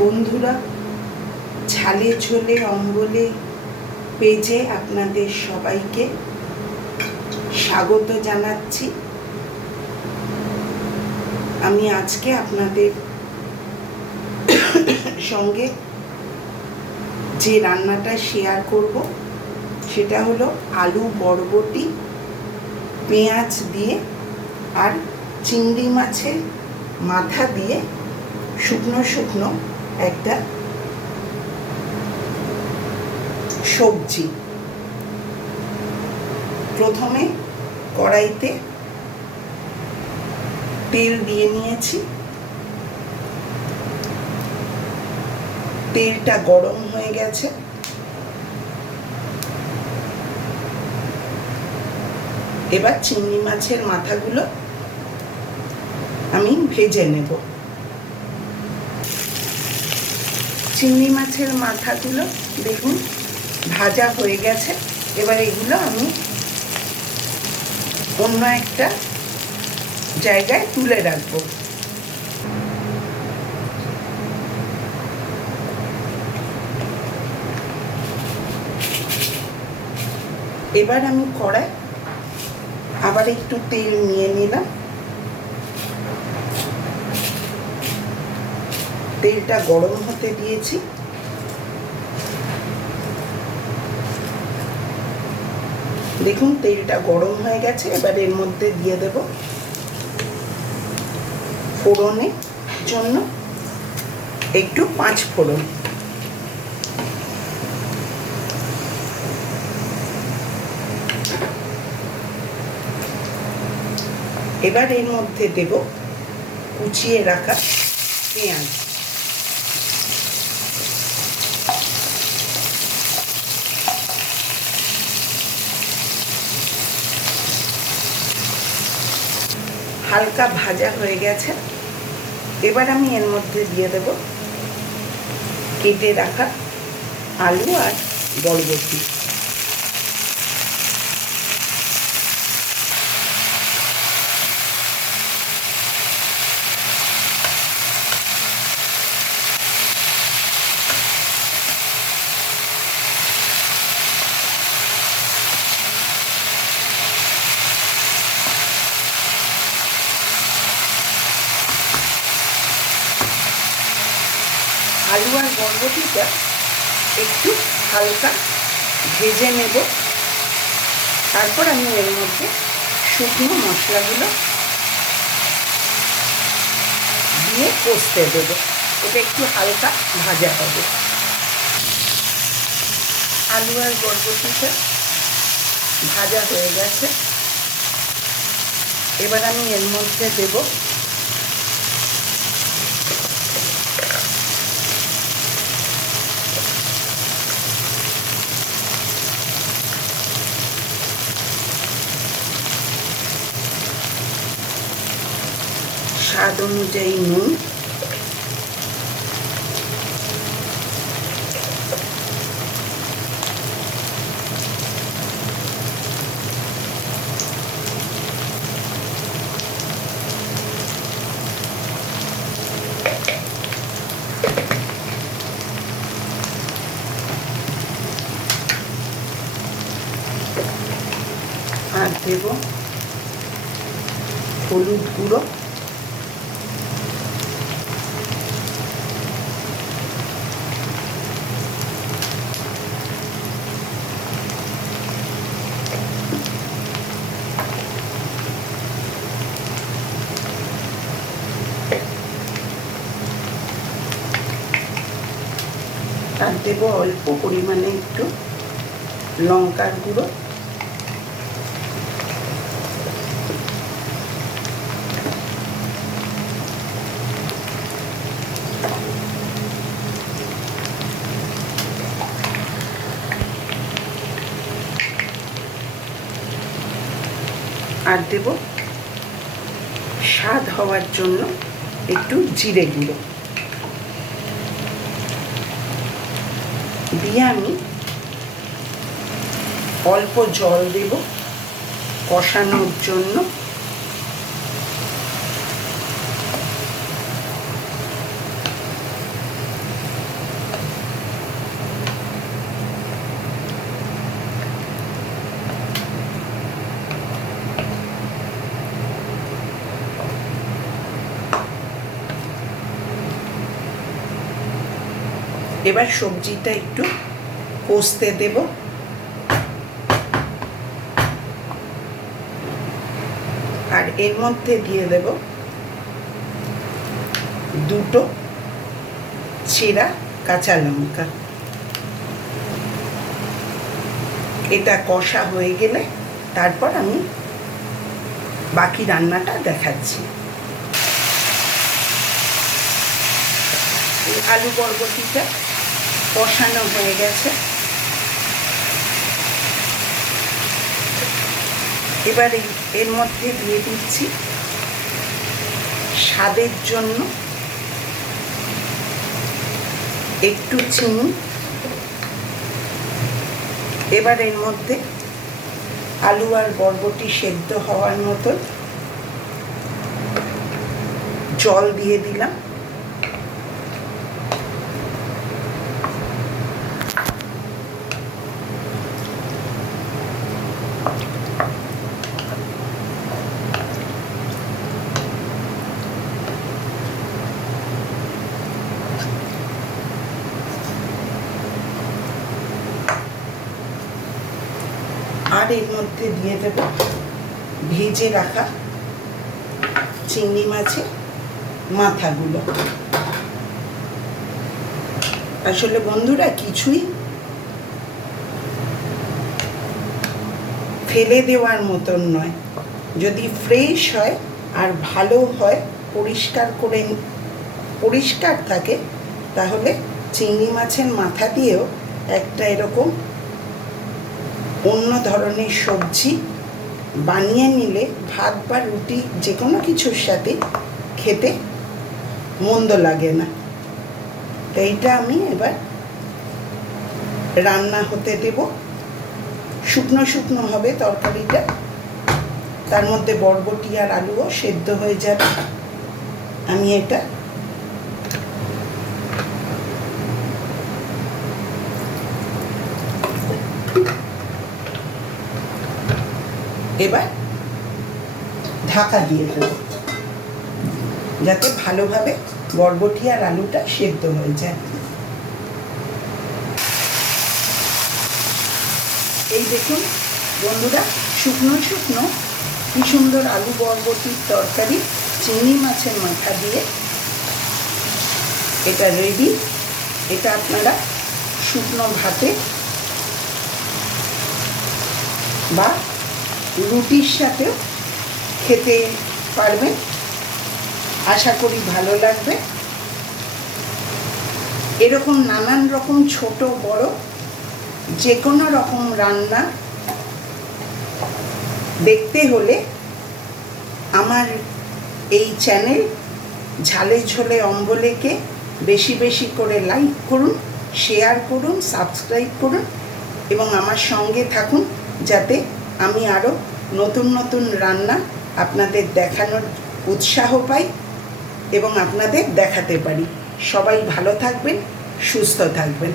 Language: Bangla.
বন্ধুরা, ছালে ছোলে অম্বলে পেজে আপনাদের সবাইকে স্বাগত জানাচ্ছি। আমি আজকে আপনাদের সঙ্গে যে রান্নাটা শেয়ার করব সেটা হলো আলু বরবটি পেঁয়াজ দিয়ে আর চিংড়ি মাছের মাথা দিয়ে শুকনো শুকনো একটা সবজি। প্রথমে কড়াইতে তেল দিয়ে নিয়েছি। তেলটা গরম হয়ে গেছে। এবার চিংড়ি মাছের মাথাগুলো আমি ভেজে নেব। চিংড়ি মাছের মাথাগুলো দেখুন ভাজা হয়ে গেছে। এবার এগুলো আমি অন্য একটা জায়গায় তুলে রাখবো। এবার আমি কড়াই আবার একটু তেল নিয়ে নিলাম। তেলটা গরম হতে দিয়েছি। দেখুন তেলটা গরম হয়ে গেছে। এবার এর মধ্যে দিয়ে দেব ফোড়নের জন্য একটু 5 ফোড়ন। এবার এর মধ্যে দেব কুচিয়ে রাখা পেঁয়াজ। হালকা ভাজা হয়ে গেছে। এবার আমি এর মধ্যে দিয়ে দেব কেটে রাখা আলু আর বরবটি। আলু আর বরবটিটা একটু হালকা ভেজে নেব। তারপর আমি এর মধ্যে শুকনো মশলাগুলো দিয়ে কষতে দেবো। এটা একটু হালকা ভাজা হবে। আলু আর বরবটিটা ভাজা হয়ে গেছে। এবার আমি এর মধ্যে দেব স্বাদ অনুযায়ী নুন, আর দেব হলুদ গুঁড়ো, আর দেব অল্প পরিমাণে একটু লঙ্কার গুঁড়ো। আর দেব স্বাদ হওয়ার জন্য একটু জিরে গুঁড়ো দিয়ে আমি অল্প জল দেব কষানোর জন্য। এবার সবজিটা একটু কষতে দেব। আর এর মধ্যে দিয়ে দেব দুটো ছেঁড়া কাঁচা লঙ্কা। এটা কষা হয়ে গেলে তারপর আমি বাকি রান্নাটা দেখাচ্ছি। এই আলু বরবটিটা কষানো হয়ে গেছে। এবার এর মধ্যে দিয়ে দিচ্ছি স্বাদের জন্য একটু চিনি। এবার এর মধ্যে আলু আর বরবটি সেদ্ধ হওয়ার মতো জল দিয়ে দিলাম। আর এর মধ্যে দিয়ে দেব ভেজে রাখা চিংড়ি মাছের মাথাগুলো। আসলে বন্ধুরা কিছুই ফেলে দেওয়ার মতন নয়, যদি ফ্রেশ হয় আর ভালো হয়, পরিষ্কার থাকে, তাহলে চিংড়ি মাছের মাথা দিয়েও একটা এরকম অন্য ধরনের সবজি বানিয়ে নিলে ভাত বা রুটি যে কোনো কিছুর সাথে খেতে মন্দ লাগে না। তো এইটা আমি এবার রান্না হতে দেব। শুকনো শুকনো হবে তরকারিটা, তার মধ্যে বরবটি আর আলুও সেদ্ধ হয়ে যাবে। আমি এটা এবার ঢাকা দিয়ে দেব, যাতে ভালোভাবে বরবটি আর আলুটা সেদ্ধ হয়ে যায়। এই দেখুন বন্ধুরা, শুকনো শুকনো কি সুন্দর আলু বরবটির তরকারি চিংড়ি মাছের মাথা দিয়ে এটা রেডি। এটা আপনারা শুকনো ভাতে বা রুটির সাথেও খেতে পারবেন। আশা করি ভালো লাগবে। এরকম নানান রকম ছোট বড় যে কোনো রকম রান্না দেখতে হলে আমার এই চ্যানেল ঝালে ঝোলে অম্বলেকে বেশি বেশি করে লাইক করুন, শেয়ার করুন, সাবস্ক্রাইব করুন এবং আমার সঙ্গে থাকুন, যাতে আমি আরও নতুন নতুন রান্না আপনাদের দেখানোর উৎসাহ পাই এবং আপনাদের দেখাতে পারি। সবাই ভালো থাকবেন, সুস্থ থাকবেন।